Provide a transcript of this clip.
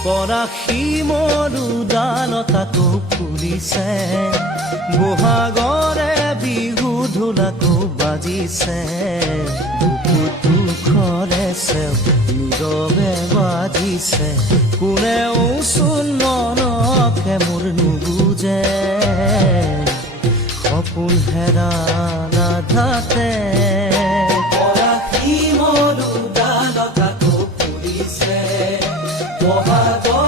পৰাশী মৰুদালতাকো ফুলিছে, বহাগৰে বিহু ঢোলাকো বাজিছে। বুকুটো খৰে চেও নীৰৱে বাজিছে, কোনেও চোন মনকে মোৰ নুবুজে। সপোন হেৰাল আধাতে পৰাশী মৰুদালতাকো ফুলিছে, বহাগৰ